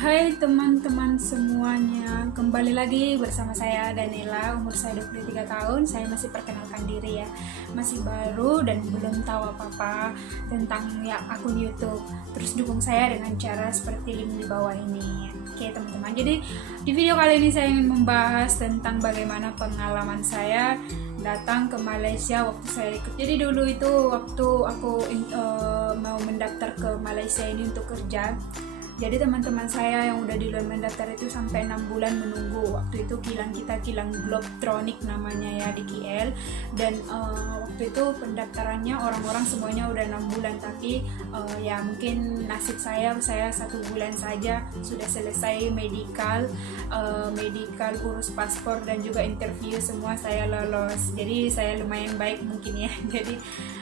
Hai teman-teman semuanya, kembali lagi bersama saya Danila, umur saya 23 tahun. Saya masih perkenalkan diri ya, masih baru dan belum tahu apa-apa tentang ya akun YouTube. Terus dukung saya dengan cara seperti link di bawah ini. Oke teman-teman, jadi di video kali ini saya ingin membahas tentang bagaimana pengalaman saya datang ke Malaysia waktu saya ikut. Jadi dulu itu waktu aku mau mendaftar ke Malaysia ini untuk kerja. Jadi teman-teman saya yang udah di luar mendaftar itu sampai 6 bulan menunggu. Waktu itu kilang Globtronic namanya ya di KL. Dan waktu itu pendaftarannya orang-orang semuanya udah 6 bulan. Tapi ya mungkin nasib saya 1 bulan saja sudah selesai medical urus paspor dan juga interview semua saya lolos. Jadi saya lumayan baik mungkin ya. Jadi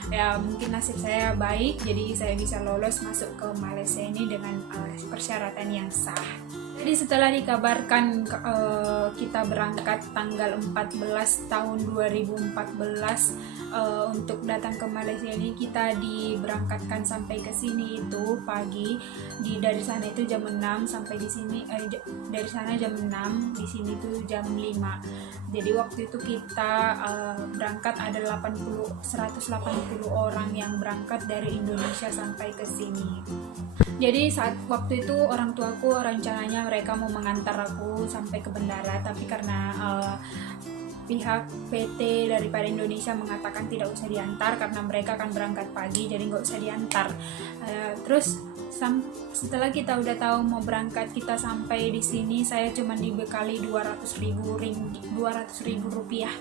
ya mungkin nasib saya baik, jadi saya bisa lolos masuk ke Malaysia ini dengan persyaratan yang sah. Jadi setelah dikabarkan kita berangkat tanggal 14 tahun 2014 untuk datang ke Malaysia ini, kita diberangkatkan sampai ke sini itu pagi. Dari sana itu jam 6 sampai di sini dari sana jam 6, di sini tuh jam 5. Jadi waktu itu kita berangkat ada 180 orang yang berangkat dari Indonesia sampai ke sini. Jadi waktu itu orang tuaku rencananya mereka mau mengantar aku sampai ke bandara, tapi karena pihak PT daripada Indonesia mengatakan tidak usah diantar karena mereka akan berangkat pagi, jadi nggak usah diantar. Terus setelah kita udah tahu mau berangkat, kita sampai di sini saya cuma dibekali 200.000 rupiah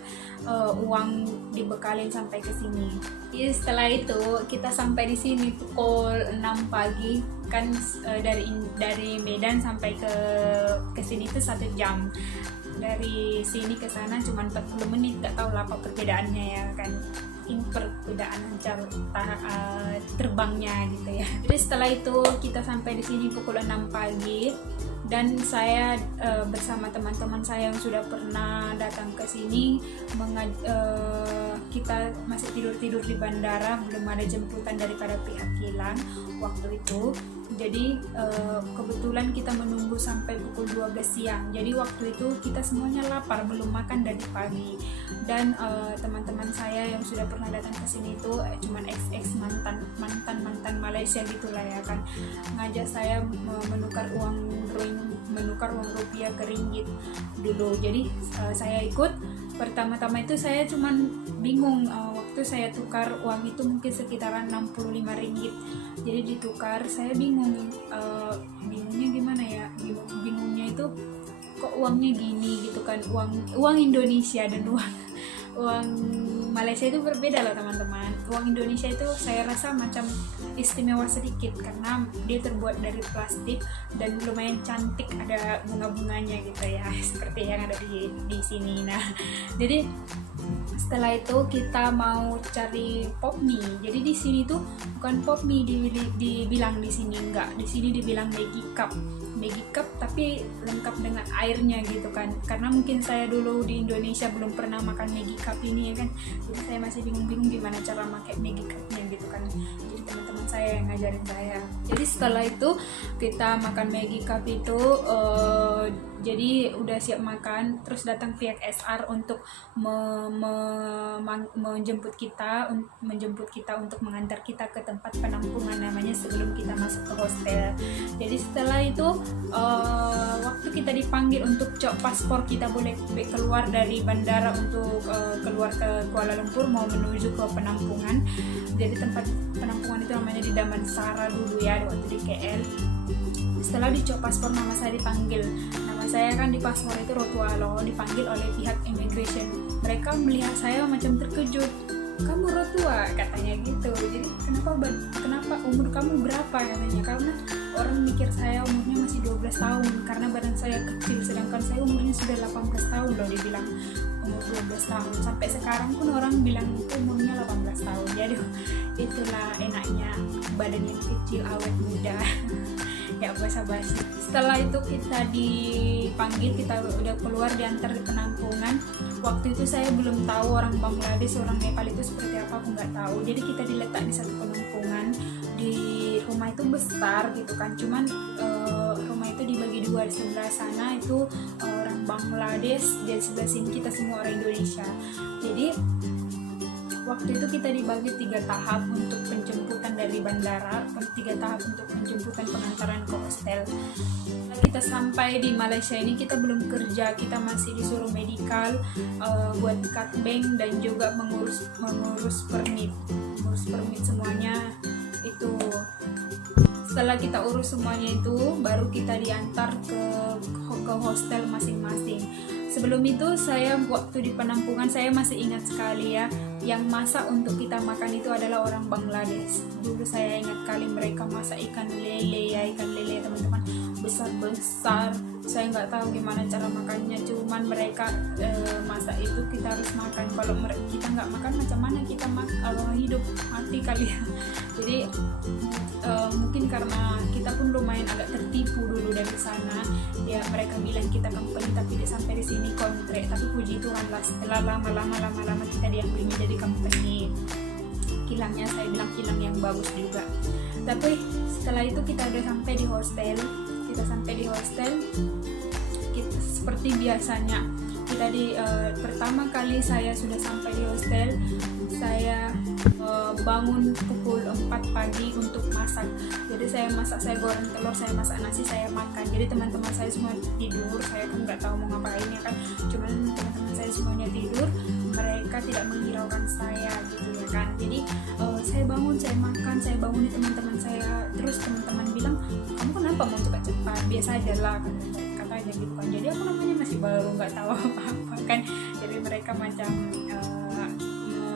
uang dibekalin sampai ke sini. Jadi setelah itu kita sampai di sini pukul 6 pagi kan, dari Medan sampai ke sini itu 1 jam. Dari sini ke sana cuma 40 menit, gak tahu lah apa perbedaannya ya kan, ini perbedaan cara terbangnya gitu ya. Jadi setelah itu kita sampai di sini pukul 6 pagi dan saya bersama teman-teman saya yang sudah pernah datang ke sini, kita masih tidur di bandara, belum ada jemputan daripada pihak kilang waktu itu. Jadi kebetulan kita menunggu sampai pukul 12 siang. Jadi waktu itu kita semuanya lapar, belum makan dari pagi. Dan teman-teman saya yang sudah pernah datang ke sini itu cuman mantan Malaysia gitulah ya kan, ngajak saya menukar uang rupiah ke ringgit dulu. Jadi saya ikut. Pertama-tama itu saya cuman bingung, waktu saya tukar uang itu mungkin sekitaran 65 ringgit. Jadi ditukar, saya bingung, bingungnya gimana ya, bingungnya itu kok uangnya gini gitu kan, uang Indonesia dan uang Malaysia itu berbeda loh teman-teman. Uang Indonesia itu saya rasa macam istimewa sedikit karena dia terbuat dari plastik dan lumayan cantik, ada bunga-bunganya gitu ya, seperti yang ada di sini. Nah, jadi setelah itu kita mau cari pop mie. Jadi di sini tuh bukan pop mie dibilang di sini, enggak. Di sini dibilang Maggi Cup tapi lengkap dengan airnya gitu kan. Karena mungkin saya dulu di Indonesia belum pernah makan Maggi Cup ini ya kan. Jadi saya masih bingung-bingung gimana cara pakai Maggi Cup-nya gitu kan. Jadi teman-teman saya yang ngajarin saya. Jadi setelah itu kita makan Maggi Cup itu, jadi udah siap makan, terus datang pihak SR untuk menjemput kita untuk mengantar kita ke tempat penampungan namanya sebelum kita masuk ke hostel. Jadi setelah itu waktu kita dipanggil untuk cek paspor, kita boleh keluar dari bandara untuk keluar ke Kuala Lumpur mau menuju ke penampungan. Jadi tempat penampungan itu namanya di Damansara dulu ya waktu di KL. Setelah dicop paspor, nama saya dipanggil. Nama saya kan di paspor itu Rotualo, dipanggil oleh pihak immigration. Mereka melihat saya macam terkejut. Kamu Rotua katanya gitu. Jadi kenapa umur kamu berapa katanya? Karena orang mikir saya umurnya masih 12 tahun karena badan saya kecil, sedangkan saya umurnya sudah 18 tahun loh, dibilang umur 12 tahun. Sampai sekarang pun orang bilang umurnya 18 tahun. Jadi itulah enaknya badan yang kecil awet muda. Ya basa-basi. Setelah itu kita dipanggil, kita udah keluar diantar di penampungan. Waktu itu saya belum tahu orang Bangladesh, orang Nepal itu seperti apa, aku nggak tahu. Jadi kita diletak di satu penampungan di rumah itu besar gitu kan, cuman rumah itu dibagi luar sebelah sana itu orang Bangladesh, dan sebelah sini kita semua orang Indonesia. Jadi waktu itu kita dibagi 3 tahap untuk penjemputan dari bandara, 3 tahap untuk penjemputan pengantaran ke hostel. Kita sampai di Malaysia ini kita belum kerja, kita masih disuruh medical, buat card bank dan juga mengurus permit semuanya itu. Setelah kita urus semuanya itu, baru kita diantar ke hostel masing-masing. Sebelum itu saya waktu di penampungan saya masih ingat sekali ya, yang masak untuk kita makan itu adalah orang Bangladesh. Dulu saya ingat kali mereka masak ikan lele teman-teman, besar-besar. Saya nggak tahu gimana cara makannya, cuman mereka masak itu kita harus makan. Kalau kita nggak makan, macam mana kita hidup mati kali ya. Jadi mungkin karena kita pun lumayan agak tertipu dulu dari sana ya, mereka bilang kita company tapi tidak sampai di sini kontrak. Tapi puji Tuhan lah, setelah lama kita diambil menjadi company. Kilangnya saya bilang kilang yang bagus juga. Tapi setelah itu kita udah sampai di hostel. Kita seperti biasanya kita pertama kali saya sudah sampai di hostel, saya bangun pukul 4 pagi untuk masak. Jadi saya goreng telur, saya masak nasi, saya makan. Jadi teman-teman saya semua tidur, saya kan nggak tahu mau ngapain ya kan, cuman teman-teman saya semuanya tidur, mereka tidak menghiraukan saya gitu ya kan. Jadi saya bangun, saya makan, saya bangunin teman-teman saya, terus teman-teman bilang, kamu kenapa mau cepat-cepat, biasa aja lah katanya gitu kan. Jadi aku namanya masih baru, nggak tahu apa-apa kan. Jadi mereka macam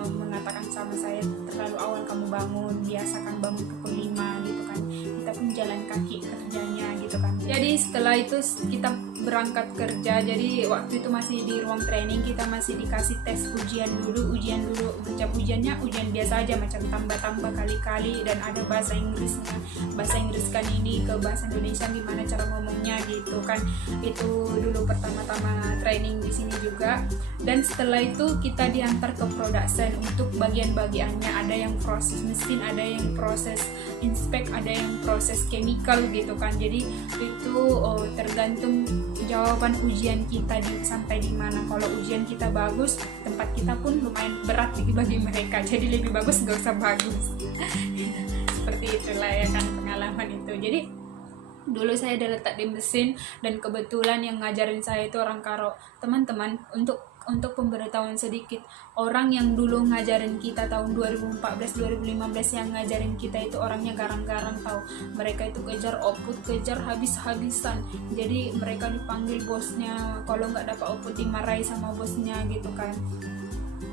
mengatakan sama saya, terlalu awal kamu bangun, biasakan bangun pukul 5 gitu kan, kita pun jalan kaki kerjanya gitu kan. Jadi setelah itu kita berangkat kerja. Jadi waktu itu masih di ruang training, kita masih dikasih tes ujian dulu. Macam ujiannya ujian biasa aja, macam tambah-tambah kali-kali, dan ada bahasa Inggrisnya, bahasa Inggris kan ini ke bahasa Indonesia gimana cara ngomongnya gitu kan. Itu dulu pertama-tama training di sini juga. Dan setelah itu kita diantar ke production untuk bagian-bagiannya, ada yang proses mesin, ada yang proses inspect, ada yang proses chemical gitu kan. Jadi itu tergantung jawaban ujian kita sampai di mana. Kalau ujian kita bagus, tempat kita pun lumayan berat bagi mereka, jadi lebih bagus nggak usah bagus. Seperti itulah ya kan pengalaman itu. Jadi dulu saya udah letak di mesin, dan kebetulan yang ngajarin saya itu orang Karo. Teman-teman, untuk pemberitahuan sedikit, orang yang dulu ngajarin kita tahun 2014-2015 yang ngajarin kita itu orangnya garang-garang tahu. Mereka itu kejar output, kejar habis-habisan. Jadi mereka dipanggil bosnya, kalau nggak dapat output dimarahi sama bosnya gitu kan.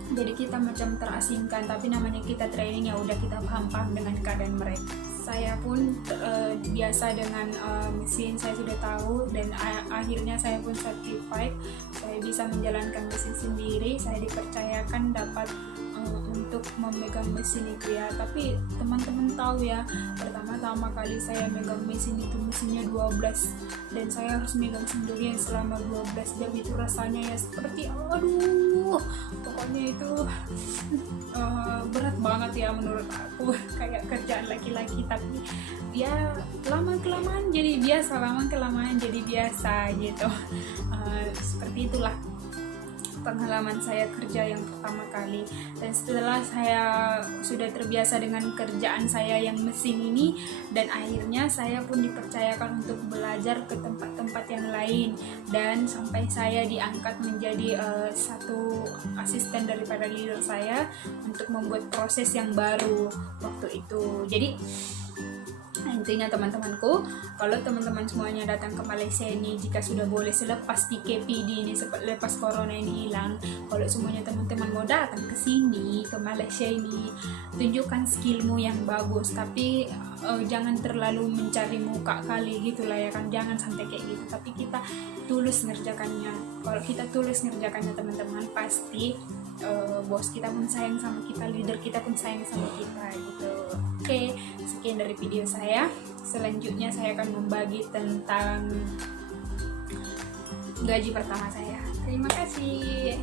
Jadi kita macam terasingkan, tapi namanya kita training ya udah kita paham-paham dengan keadaan mereka. Saya pun biasa dengan mesin, saya sudah tahu, dan akhirnya saya pun certified. Saya bisa menjalankan mesin sendiri, saya dipercayakan dapat untuk memegang mesin itu ya. Tapi teman-teman tahu ya, pertama-tama kali saya megang mesin itu mesinnya 12, dan saya harus megang sendirian selama 12 jam. Itu rasanya ya seperti aduh, pokoknya itu berat banget ya menurut aku, kayak kerjaan laki-laki. Tapi ya lama-kelamaan jadi biasa gitu. Seperti itulah pengalaman saya kerja yang pertama kali. Dan setelah saya sudah terbiasa dengan kerjaan saya yang mesin ini, dan akhirnya saya pun dipercayakan untuk belajar ke tempat-tempat yang lain, dan sampai saya diangkat menjadi satu asisten daripada leader saya untuk membuat proses yang baru waktu itu. Jadi intinya teman-temanku, kalau teman-teman semuanya datang ke Malaysia ini, jika sudah boleh selepas PKPD ini, selepas corona ini hilang, kalau semuanya teman-teman mau datang ke sini, ke Malaysia ini, tunjukkan skillmu yang bagus. Tapi jangan terlalu mencari muka kali gitulah ya kan, jangan sampai kayak gitu. Tapi kita tulus ngerjakannya. Kalau kita tulus ngerjakannya teman-teman, pasti bos kita pun sayang sama kita, leader kita pun sayang sama kita gitu. Oke, sekian dari video saya. Selanjutnya saya akan membagi tentang gaji pertama saya. Terima kasih.